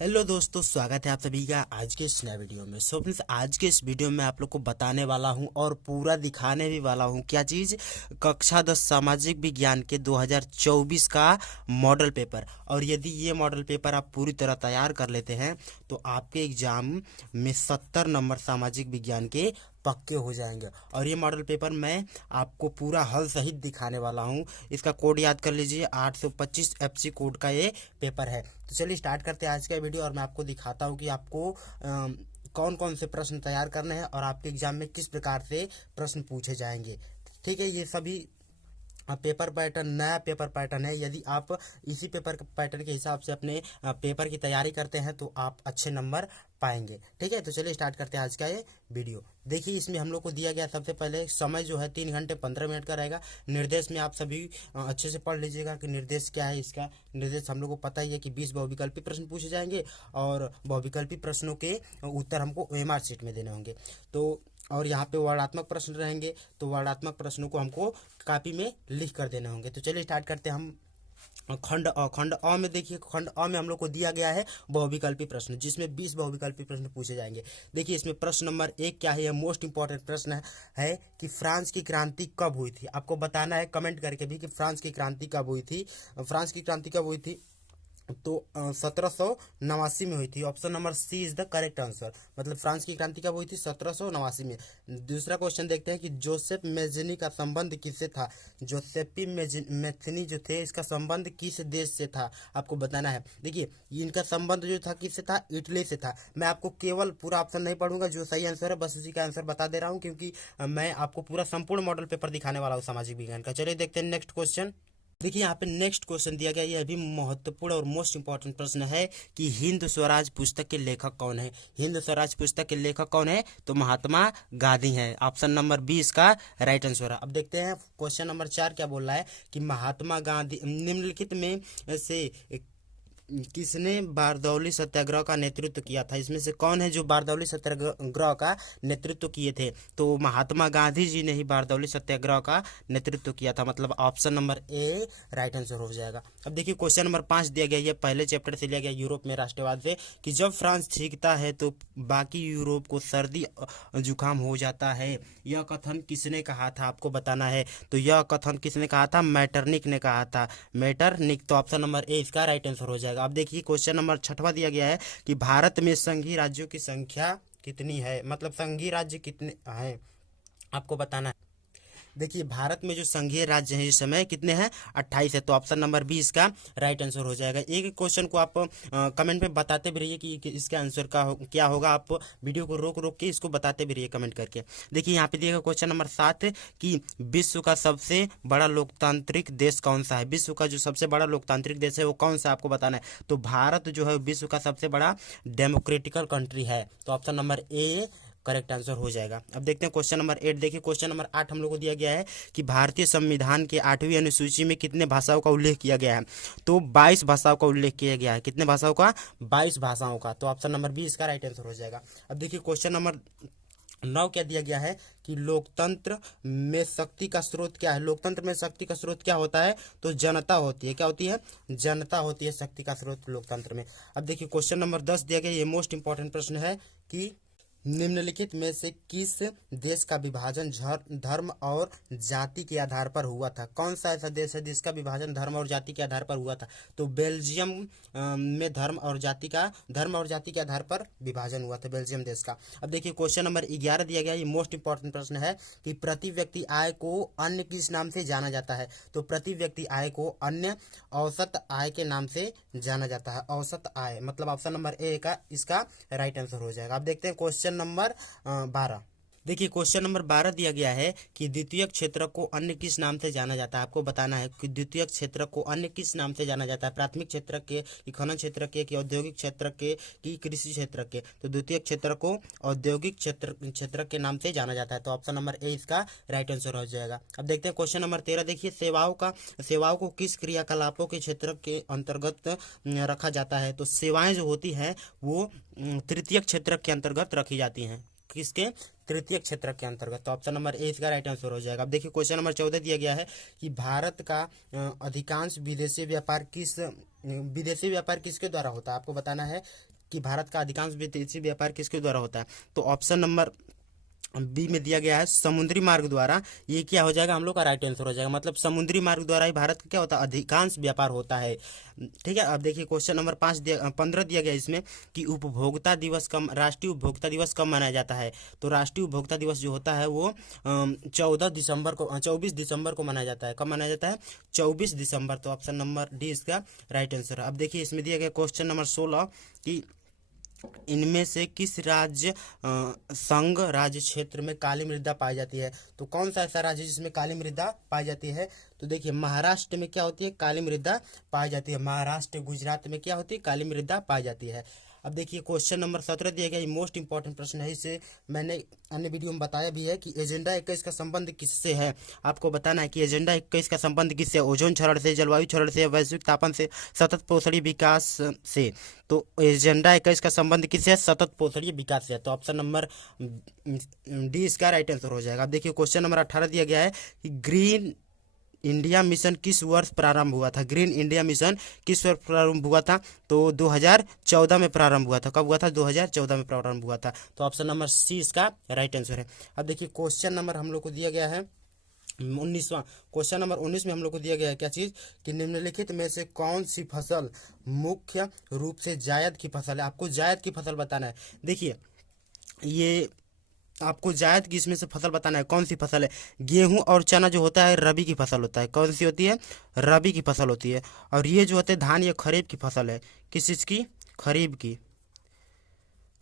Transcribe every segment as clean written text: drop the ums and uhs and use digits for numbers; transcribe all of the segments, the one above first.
Hello दोस्तों, स्वागत है आप सभी का आज के इस नए वीडियो में। सो फ्रेंड्स, आज के इस वीडियो में आप लोग को बताने वाला हूं और पूरा दिखाने भी वाला हूं क्या चीज़, कक्षा 10 सामाजिक विज्ञान के 2024 का मॉडल पेपर। और यदि ये मॉडल पेपर आप पूरी तरह तैयार कर लेते हैं तो आपके एग्जाम में 70 नंबर सामाजिक विज्ञान के पक्के हो जाएंगे। और ये मॉडल पेपर मैं आपको पूरा हल सहित दिखाने वाला हूँ। इसका कोड याद कर लीजिए, 825 FC कोड का ये पेपर है। तो चलिए स्टार्ट करते हैं आज का वीडियो और मैं आपको दिखाता हूँ कि आपको कौन कौन से प्रश्न तैयार करने हैं और आपके एग्जाम में किस प्रकार से प्रश्न पूछे जाएंगे। ठीक है, ये सभी पेपर पैटर्न नया पेपर पैटर्न है। यदि आप इसी पेपर पैटर्न के हिसाब से अपने पेपर की तैयारी करते हैं तो आप अच्छे नंबर पाएंगे। ठीक है, तो चलिए स्टार्ट करते हैं आज का ये वीडियो। देखिए, इसमें हम लोग को दिया गया सबसे पहले समय जो है 3 घंटे 15 मिनट का रहेगा। निर्देश में आप सभी अच्छे से पढ़ लीजिएगा कि निर्देश क्या है। इसका निर्देश हम लोग को पता ही है कि 20 बहुविकल्पी प्रश्न पूछे जाएंगे और बहुविकल्पी प्रश्नों के उत्तर हमको OMR शीट में देने होंगे। तो और यहाँ पे वर्णात्मक प्रश्न रहेंगे, तो वर्णात्मक प्रश्नों को हमको कॉपी में लिख कर देने होंगे। तो चलिए स्टार्ट करते हैं हम खंड अ में। देखिए, खंड अ में हम लोग को दिया गया है बहुविकल्पी प्रश्न, जिसमें 20 बहुविकल्पी प्रश्न पूछे जाएंगे। देखिए, इसमें प्रश्न नंबर 1 क्या है, यह मोस्ट इंपॉर्टेंट प्रश्न है कि फ्रांस की क्रांति कब हुई थी। आपको बताना है कमेंट करके भी कि फ्रांस की क्रांति कब हुई थी। फ्रांस की क्रांति कब हुई थी तो 1789 में हुई थी। Option number C is the correct answer. मतलब फ्रांस की क्रांति कब हुई थी? 1789 में। दूसरा क्वेश्चन देखते हैं कि जोसेफ मेज़नी का संबंध किससे था। जोसेफी मेथनी जो थे, इसका संबंध किस देश से था, आपको बताना है। देखिए, इनका संबंध जो था किससे था? इटली से था। मैं आपको केवल पूरा ऑप्शन नहीं पढ़ूंगा, जो सही आंसर है बस उसी का आंसर बता दे रहा हूँ, क्योंकि मैं आपको पूरा संपूर्ण मॉडल पेपर दिखाने वाला हूँ सामाजिक विज्ञान का। चलिए देखते हैं नेक्स्ट क्वेश्चन। देखिए, यहाँ पे नेक्स्ट क्वेश्चन दिया गया, यह भी महत्वपूर्ण और मोस्ट इंपॉर्टेंट प्रश्न है कि हिंद स्वराज पुस्तक के लेखक कौन है। हिंद स्वराज पुस्तक के लेखक कौन है? तो महात्मा गांधी हैं। ऑप्शन नंबर 20 का राइट आंसर है। अब देखते हैं क्वेश्चन नंबर 4 क्या बोल रहा है कि महात्मा गांधी निम्नलिखित में से किसने बारदौली सत्याग्रह का नेतृत्व किया था। इसमें से कौन है जो बारदौली सत्याग्रह का नेतृत्व किए थे? तो महात्मा गांधी जी ने ही बारदौली सत्याग्रह का नेतृत्व किया था। मतलब option number A right answer हो जाएगा। अब देखिए, क्वेश्चन नंबर 5 दिया गया, ये पहले चैप्टर से लिया गया यूरोप में राष्ट्रवाद से, कि जब फ्रांस छींकता है तो बाकी यूरोप को सर्दी जुकाम हो जाता है। यह कथन किसने कहा था, आपको बताना है। तो यह कथन किसने कहा था? मैटरनिक ने कहा था। मैटरनिक। तो ऑप्शन नंबर ए इसका राइट आंसर हो जाएगा। अब देखिए, क्वेश्चन नंबर 6वां दिया गया है कि भारत में संघीय राज्यों की संख्या कितनी है। मतलब संघीय राज्य कितने हैं, आपको बताना है। देखिए, भारत में जो संघीय राज्य हैं इस समय कितने हैं? 28 है। तो ऑप्शन नंबर 20 का राइट आंसर हो जाएगा। एक एक क्वेश्चन को आप कमेंट में बताते भी रहिए कि इसका आंसर क्या होगा। आप वीडियो को रोक रोक के इसको बताते भी रहिए कमेंट करके। देखिए, यहाँ पे दिएगा क्वेश्चन नंबर 7 कि विश्व का सबसे बड़ा लोकतांत्रिक देश कौन सा है। विश्व का जो सबसे बड़ा लोकतांत्रिक देश है वो कौन सा, आपको बताना है। तो भारत जो है विश्व का सबसे बड़ा डेमोक्रेटिकल कंट्री है। तो option number A correct answer हो जाएगा। अब देखते हैं क्वेश्चन नंबर 8। देखिए, क्वेश्चन नंबर 8 हम लोग को दिया गया है कि भारतीय संविधान के 8वीं अनुसूची में कितने भाषाओं का उल्लेख किया गया है। तो 22 भाषाओं का उल्लेख किया गया है। कितने भाषाओं का? 22 भाषाओं का। तो ऑप्शन नंबर 20 का राइट आंसर हो जाएगा। अब देखिए, क्वेश्चन नंबर 9 क्या दिया गया है कि लोकतंत्र में शक्ति का स्रोत क्या है। लोकतंत्र में शक्ति का स्रोत क्या होता है? तो जनता होती है। क्या होती है? जनता होती है शक्ति का स्रोत लोकतंत्र में। अब देखिए, क्वेश्चन नंबर 10 दिया गया, ये मोस्ट इंपॉर्टेंट प्रश्न है कि निम्नलिखित में से किस देश का विभाजन धर्म और जाति के आधार पर हुआ था। कौन सा ऐसा देश है जिसका विभाजन धर्म और जाति के आधार पर हुआ था? तो बेल्जियम में धर्म और जाति के आधार पर विभाजन हुआ था बेल्जियम देश का। अब देखिए, क्वेश्चन नंबर 11 दिया गया, ये मोस्ट इंपॉर्टेंट प्रश्न है कि प्रति व्यक्ति आय को अन्य किस नाम से जाना जाता है। तो प्रति व्यक्ति आय को अन्य औसत आय के नाम से जाना जाता है। औसत आय, मतलब ऑप्शन नंबर ए का इसका राइट आंसर हो जाएगा। अब देखते हैं क्वेश्चन नंबर 12। देखिए, क्वेश्चन नंबर 12 दिया गया है कि द्वितीयक क्षेत्र को अन्य किस नाम से जाना जाता है। आपको बताना है कि द्वितीयक क्षेत्र को अन्य किस नाम से जाना जाता है। प्राथमिक क्षेत्र के, कि खनन क्षेत्र के, कि औद्योगिक क्षेत्र के, कि कृषि क्षेत्र के। तो द्वितीयक क्षेत्र को औद्योगिक क्षेत्र के नाम से जाना जाता है। तो ऑप्शन नंबर ए इसका राइट आंसर हो जाएगा। अब देखते हैं क्वेश्चन नंबर 13। देखिए, सेवाओं को किस क्रियाकलापों के क्षेत्र के अंतर्गत रखा जाता है। तो सेवाएं जो होती हैं वो तृतीयक क्षेत्र के अंतर्गत रखी जाती हैं। किसके? तृतीय क्षेत्र के अंतर्गत। तो ऑप्शन नंबर ए इसका राइट आंसर हो जाएगा। अब देखिए क्वेश्चन नंबर 14 दिया गया है कि भारत का अधिकांश विदेशी व्यापार किसके द्वारा होता है। आपको बताना है कि भारत का अधिकांश विदेशी व्यापार किसके द्वारा होता है। तो ऑप्शन नंबर बी में दिया गया है समुद्री मार्ग द्वारा। ये क्या हो जाएगा, हम लोग का राइट आंसर हो जाएगा। मतलब समुद्री मार्ग द्वारा ही भारत का क्या होता है, अधिकांश व्यापार होता है। ठीक है। अब देखिए क्वेश्चन नंबर 15 दिया गया इसमें कि उपभोक्ता दिवस कब, राष्ट्रीय उपभोक्ता दिवस कब मनाया जाता है। तो राष्ट्रीय उपभोक्ता दिवस जो होता है वो 24 दिसंबर को मनाया जाता है। कब मनाया जाता है, 24 दिसंबर। तो ऑप्शन नंबर डी इसका राइट आंसर है। अब देखिए इसमें दिया गया क्वेश्चन नंबर 16 कि इनमें से किस राज्य संघ राज्य क्षेत्र में काली मृदा पाई जाती है। तो कौन सा ऐसा राज्य जिसमें काली मृदा पाई जाती है। तो देखिए महाराष्ट्र में क्या होती है, काली मृदा पाई जाती है। महाराष्ट्र गुजरात में क्या होती है, काली मृदा पाई जाती है। अब देखिए क्वेश्चन नंबर 17 दिया गया, ये मोस्ट इंपॉर्टेंट प्रश्न है। इसे मैंने अन्य वीडियो में बताया भी है कि एजेंडा 21 का संबंध किससे है। आपको बताना है कि एजेंडा 21 का संबंध किससे, ओजोन क्षरण से, जलवायु क्षरण से, वैश्विक तापन से, सतत पोषणीय विकास से। तो एजेंडा 21 का संबंध किससे, सतत पोषणीय विकास से। तो ऑप्शन नंबर डी इसका राइट आंसर हो जाएगा। अब देखिए क्वेश्चन नंबर 18 दिया गया है कि ग्रीन इंडिया मिशन किस वर्ष प्रारंभ हुआ था। ग्रीन इंडिया मिशन किस वर्ष प्रारंभ हुआ था। तो 2014 में प्रारंभ हुआ था। कब हुआ था, 2014 में प्रारंभ हुआ था। तो ऑप्शन नंबर सी इसका राइट आंसर है। अब देखिए क्वेश्चन नंबर हम लोग को दिया गया है 19वां। क्वेश्चन नंबर 19 में हम लोग को दिया गया है क्या चीज़ कि निम्नलिखित में से कौन सी फसल मुख्य रूप से जायद की फसल है। आपको जायद की फसल बताना है। देखिए ये आपको जायद की इसमें से फसल बताना है, कौन सी फसल है। गेहूं और चना जो होता है रबी की फसल होता है। कौन सी होती है, रबी की फसल होती है। और ये जो होते हैं धान, ये खरीफ की फसल है। किस चीज़ की, खरीफ की।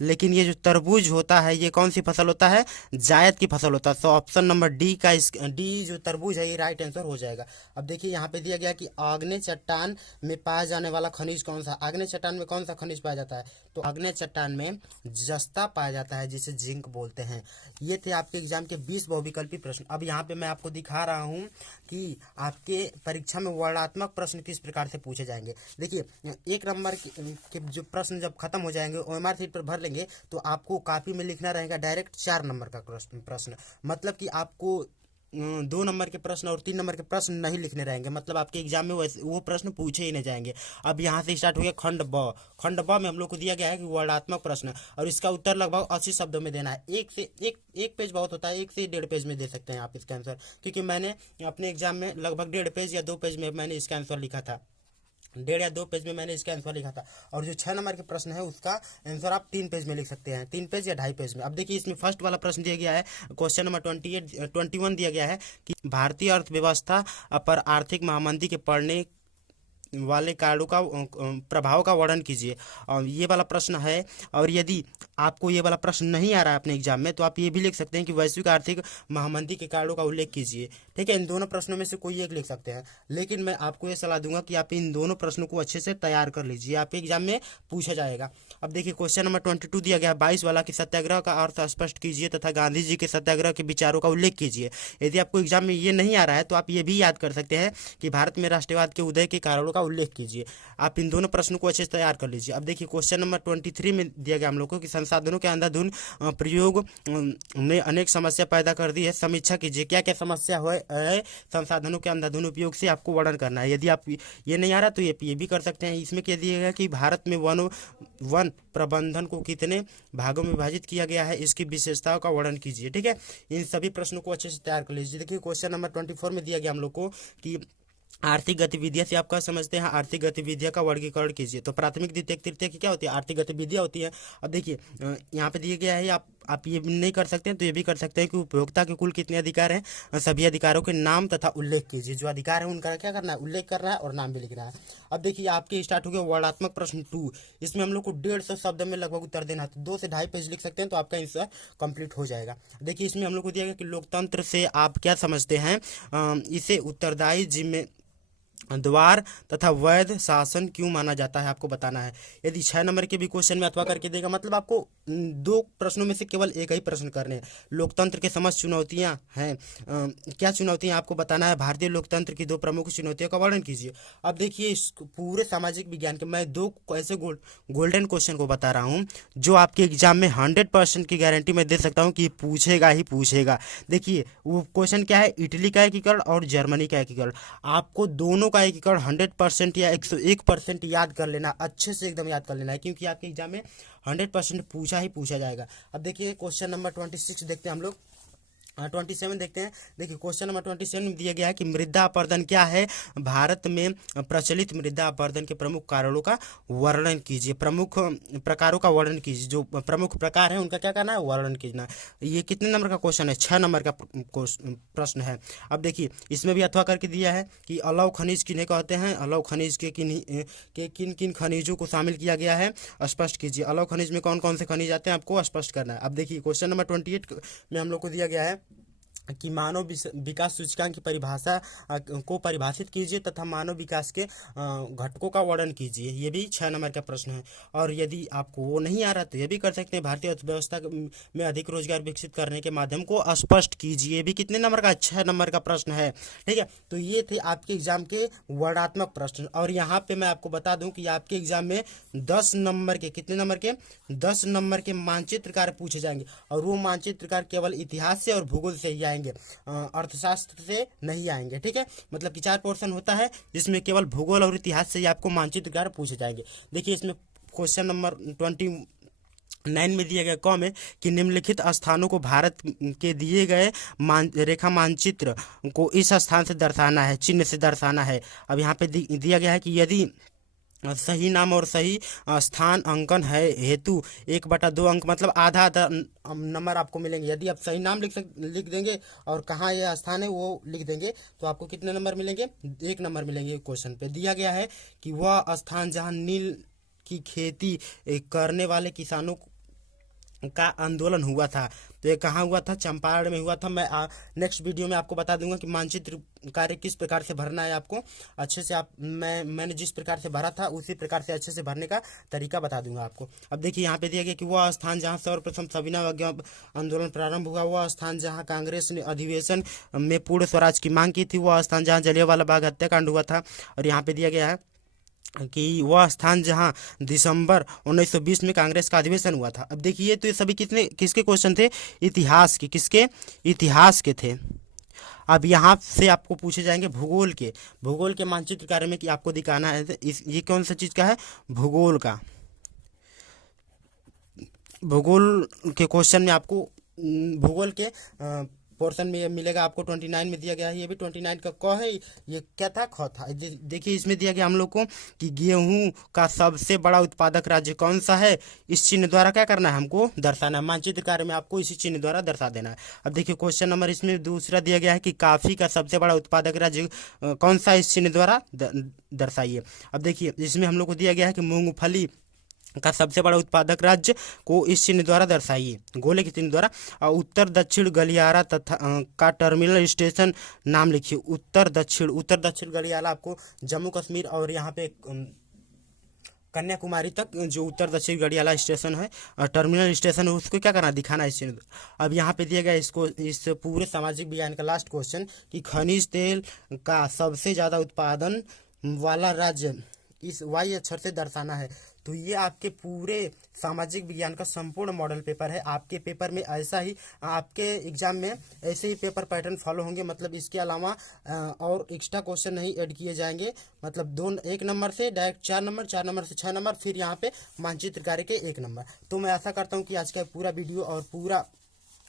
लेकिन ये जो तरबूज होता है ये कौन सी फसल होता है, जायद की फसल होता है। तो ऑप्शन नंबर डी का डी जो तरबूज है ये राइट आंसर हो जाएगा। अब देखिए यहाँ पे दिया गया कि आग्नेय चट्टान में पाया जाने वाला खनिज कौन सा। आग्नेय चट्टान में कौन सा खनिज पाया जाता है। तो आग्नेय चट्टान में जस्ता पाया जाता है, जिसे जिंक बोलते हैं। ये थे आपके एग्जाम के 20 बहुविकल्पी प्रश्न। अब यहाँ पे मैं आपको दिखा रहा हूँ कि आपके परीक्षा में वर्णनात्मक प्रश्न किस प्रकार से पूछे जाएंगे। देखिए 1 नंबर के जो प्रश्न जब खत्म हो जाएंगे OMR शीट पर भर लेंगे तो आपको कॉपी में लिखना रहेगा डायरेक्ट 4 नंबर का प्रश्न। मतलब कि आपको 2 नंबर के प्रश्न और 3 नंबर के प्रश्न नहीं लिखने रहेंगे। मतलब आपके एग्जाम में वैसे वो प्रश्न पूछे ही नहीं जाएंगे। अब यहाँ से स्टार्ट हो गया खंड ब। खंड ब में हम लोग को दिया गया है कि वर्णनात्मक प्रश्न, और इसका उत्तर लगभग 80 शब्दों में देना है। एक पेज बहुत होता है, 1 से 1.5 पेज में दे सकते हैं आप इसका आंसर। क्योंकि मैंने अपने एग्जाम में लगभग 1.5 पेज या 2 पेज में मैंने इसका आंसर लिखा था। 1.5 या 2 पेज में मैंने इसका आंसर लिखा था। और जो 6 नंबर के प्रश्न है उसका आंसर आप 3 पेज में लिख सकते हैं, 3 पेज या 2.5 पेज में। अब देखिए इसमें फर्स्ट वाला प्रश्न दिया गया है, क्वेश्चन नंबर 21 दिया गया है कि भारतीय अर्थव्यवस्था पर आर्थिक महामंदी के पड़ने वाले कारणों का प्रभाव का वर्णन कीजिए। और ये वाला प्रश्न है। और यदि आपको ये वाला प्रश्न नहीं आ रहा है अपने एग्जाम में तो आप ये भी लिख सकते हैं कि वैश्विक आर्थिक महामंदी के कारणों का उल्लेख कीजिए। ठीक है, इन दोनों प्रश्नों में से कोई एक लिख सकते हैं। लेकिन मैं आपको ये सलाह दूंगा कि आप इन दोनों प्रश्नों को अच्छे से तैयार कर लीजिए, आपके एग्जाम में पूछा जाएगा। अब देखिए क्वेश्चन नंबर 22 दिया गया है 22 वाला कि सत्याग्रह का अर्थ स्पष्ट कीजिए तथा गांधी जी के सत्याग्रह के विचारों का उल्लेख कीजिए। यदि आपको एग्जाम में ये नहीं आ रहा है तो आप ये भी याद कर सकते हैं कि भारत में राष्ट्रवाद के उदय के कारणों का उल्लेख कीजिए। आप इन दोनों प्रश्नों को अच्छे से तैयार कर लीजिए। अब देखिए क्वेश्चन नंबर 23 में दिया गया हम लोग को कि संसाधनों के अंधाधुंध प्रयोग ने अनेक समस्या पैदा कर दी है, समीक्षा कीजिए। क्या क्या समस्या है संसाधनों के अंधाधुंध उपयोग से, आपको वर्णन करना है। यदि आप ये नहीं आ रहा तो ये भी कर सकते हैं। इसमें क्या दिया गया कि भारत में वन प्रबंधन को कितने भागों में विभाजित किया गया है, इसकी विशेषताओं का वर्णन कीजिए। ठीक है, इन सभी प्रश्नों को अच्छे से तैयार कर लीजिए। देखिए क्वेश्चन नंबर 24 में दिया गया हम लोग को कि आर्थिक गतिविधियां से आप क्या समझते हैं, आर्थिक गतिविधियां का वर्गीकरण कीजिए। तो प्राथमिक द्वितीयक तृतीयक की क्या होती है, आर्थिक गतिविधियां होती है। अब देखिए यहाँ पे दिया गया है, आप ये नहीं कर सकते हैं तो ये भी कर सकते हैं कि उपभोक्ता के कुल कितने अधिकार हैं, सभी अधिकारों के नाम तथा उल्लेख कीजिए। जो अधिकार है उनका क्या करना है, उल्लेख करना है और नाम भी लिखना है। अब देखिए आपके स्टार्ट हो गया वर्णनात्मक प्रश्न 2। इसमें हम लोग को 150 शब्द में लगभग उत्तर देना है। तो 2 से 2.5 पेज लिख सकते हैं तो आपका आंसर कंप्लीट हो जाएगा। देखिए इसमें हम लोग को दिया गया कि लोकतंत्र से आप क्या समझते हैं, इसे उत्तरदायी द्वार तथा वैध शासन क्यों माना जाता है, आपको बताना है। यदि 6 नंबर के भी क्वेश्चन में अथवा करके देगा, मतलब आपको दो प्रश्नों में से केवल एक ही प्रश्न करने हैं। लोकतंत्र के समस्त चुनौतियां हैं, क्या चुनौतियां आपको बताना है। भारतीय लोकतंत्र की दो प्रमुख चुनौतियों का वर्णन कीजिए। अब देखिए, इस पूरे सामाजिक विज्ञान के मैं दो ऐसे गोल्डन क्वेश्चन को बता रहा हूँ जो आपके एग्जाम में 100% की गारंटी मैं दे सकता हूँ कि पूछेगा ही पूछेगा। देखिए वो क्वेश्चन क्या है, इटली का एकीकरण और जर्मनी का एकीकरण। आपको दोनों का एकीकरण 100% या 101% याद कर लेना, अच्छे से एकदम याद कर लेना है, क्योंकि आपके एग्जाम में 100% पूछा ही पूछा जाएगा। अब देखिए क्वेश्चन नंबर 26 देखते हैं हम लोग। 27 देखते हैं। देखिए क्वेश्चन नंबर 27 में दिया गया है कि मृदा अपरदन क्या है। भारत में प्रचलित मृदा अपरदन के प्रमुख कारणों का वर्णन कीजिए, प्रमुख प्रकारों का वर्णन कीजिए। जो प्रमुख प्रकार है उनका क्या करना है, वर्णन कीजना। ये कितने नंबर का क्वेश्चन है, 6 नंबर का प्रश्न है। अब देखिए इसमें भी अथवा करके दिया है कि अलव खनिज किन्हें कहते हैं, अलव खनिज के किन किन खनिजों को शामिल किया गया है, स्पष्ट कीजिए। अलव खनिज में कौन कौन से खनिज आते हैं, आपको स्पष्ट करना है। अब देखिए क्वेश्चन नंबर 28 में हम लोग को दिया गया है कि मानव विकास सूचकांक की परिभाषा को परिभाषित कीजिए तथा मानव विकास के घटकों का वर्णन कीजिए। ये भी 6 नंबर का प्रश्न है। और यदि आपको वो नहीं आ रहा तो ये भी कर सकते हैं, भारतीय अर्थव्यवस्था में अधिक रोजगार विकसित करने के माध्यम को स्पष्ट कीजिए। ये भी कितने नंबर का, 6 नंबर का प्रश्न है। ठीक है, तो ये थे आपके एग्जाम के वर्णात्मक प्रश्न। और यहाँ पे मैं आपको बता दूं कि आपके एग्जाम में 10 नंबर के, कितने नंबर के, 10 नंबर के मानचित्र कार्य पूछे जाएंगे। और वो मानचित्र कार्य केवल इतिहास से और भूगोल से ही आएंगे, अर्थशास्त्र से नहीं आएंगे। ठीक है, मतलब कि 4 पोर्शन होता है जिसमें केवल भूगोल और इतिहास से ही आपको मानचित्र कार्य पूछे जाएंगे। देखिए इसमें क्वेश्चन नंबर 29 में दिया गया क में कि निम्नलिखित स्थानों को भारत के दिए गए रेखा मानचित्र को इस स्थान से दर्शाना है, चिन्ह से दर्शाना है। अब यहाँ पे दिया गया है कि यदि सही नाम और सही स्थान अंकन है हेतु 1/2 अंक, मतलब आधा आधा नंबर आपको मिलेंगे। यदि आप सही नाम लिख देंगे और कहाँ यह स्थान है वो लिख देंगे तो आपको कितने नंबर मिलेंगे, 1 नंबर मिलेंगे। क्वेश्चन पे दिया गया है कि वह स्थान जहाँ नील की खेती करने वाले किसानों का आंदोलन हुआ था, तो ये कहाँ हुआ था, चंपारण में हुआ था। मैं नेक्स्ट वीडियो में आपको बता दूंगा कि मानचित्र कार्य किस प्रकार से भरना है आपको अच्छे से। मैंने जिस प्रकार से भरा था उसी प्रकार से अच्छे से भरने का तरीका बता दूंगा आपको। अब देखिए यहाँ पे दिया गया कि वह स्थान जहाँ सर्वप्रथम सविनय अवज्ञा आंदोलन प्रारंभ हुआ, वह स्थान जहाँ कांग्रेस ने अधिवेशन में पूर्ण स्वराज की मांग की थी, वह स्थान जहाँ जलियांवाला बाग हत्याकांड हुआ था। और यहाँ पे दिया गया है कि वह स्थान जहां दिसंबर 1920 में कांग्रेस का अधिवेशन हुआ था। अब देखिए तो ये सभी किसके क्वेश्चन थे, इतिहास के, किसके, इतिहास के थे। अब यहाँ से आपको पूछे जाएंगे भूगोल के मानचित्र कार्य में कि आपको दिखाना है ये कौन सा चीज़ का है, भूगोल का। भूगोल के क्वेश्चन में आपको भूगोल के पोर्शन में ये मिलेगा आपको। 29 में दिया गया है, ये भी 29 का क है, ये क्या था, ख था। देखिए इसमें दिया गया हम लोग को कि गेहूं का सबसे बड़ा उत्पादक राज्य कौन सा है, इस चिन्ह द्वारा क्या करना है, हमको दर्शाना है। मानचित्र कार्य में आपको इसी चिन्ह द्वारा दर्शा देना है। अब देखिए क्वेश्चन नंबर इसमें दूसरा दिया गया है कि कॉफी का सबसे बड़ा उत्पादक राज्य कौन सा, इस चिन्ह द्वारा दर्शाइए। अब देखिए इसमें हम लोग को दिया गया है कि मूंगफली का सबसे बड़ा उत्पादक राज्य को इस चिन्ह द्वारा दर्शाइए, गोले के चिन्ह द्वारा। उत्तर दक्षिण गलियारा तथा का टर्मिनल स्टेशन नाम लिखिए। उत्तर दक्षिण गलियारा आपको जम्मू कश्मीर और यहाँ पे कन्याकुमारी तक जो उत्तर दक्षिण गलियारा स्टेशन है, टर्मिनल स्टेशन है, उसको क्या करना, दिखाना इस चिन्ह। अब यहाँ पे दिया गया इसको, इस पूरे सामाजिक विज्ञान का लास्ट क्वेश्चन कि खनिज तेल का सबसे ज़्यादा उत्पादन वाला राज्य इस वाई अक्षर से दर्शाना है। तो ये आपके पूरे सामाजिक विज्ञान का संपूर्ण मॉडल पेपर है। आपके पेपर में ऐसा ही, आपके एग्जाम में ऐसे ही पेपर पैटर्न फॉलो होंगे, मतलब इसके अलावा और एक्स्ट्रा क्वेश्चन नहीं ऐड किए जाएंगे। मतलब 1 नंबर से डायरेक्ट 4 नंबर, 4 नंबर से 6 नंबर, फिर यहाँ पे मानचित्र कार्य के 1 नंबर। तो मैं आशा करता हूँ कि आज का पूरा वीडियो और पूरा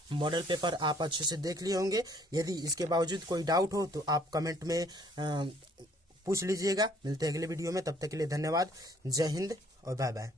मॉडल पेपर आप अच्छे से देख लिए होंगे। यदि इसके बावजूद कोई डाउट हो तो आप कमेंट में पूछ लीजिएगा। मिलते हैं अगले वीडियो में, तब तक के लिए धन्यवाद। जय हिंद और बाय बाय।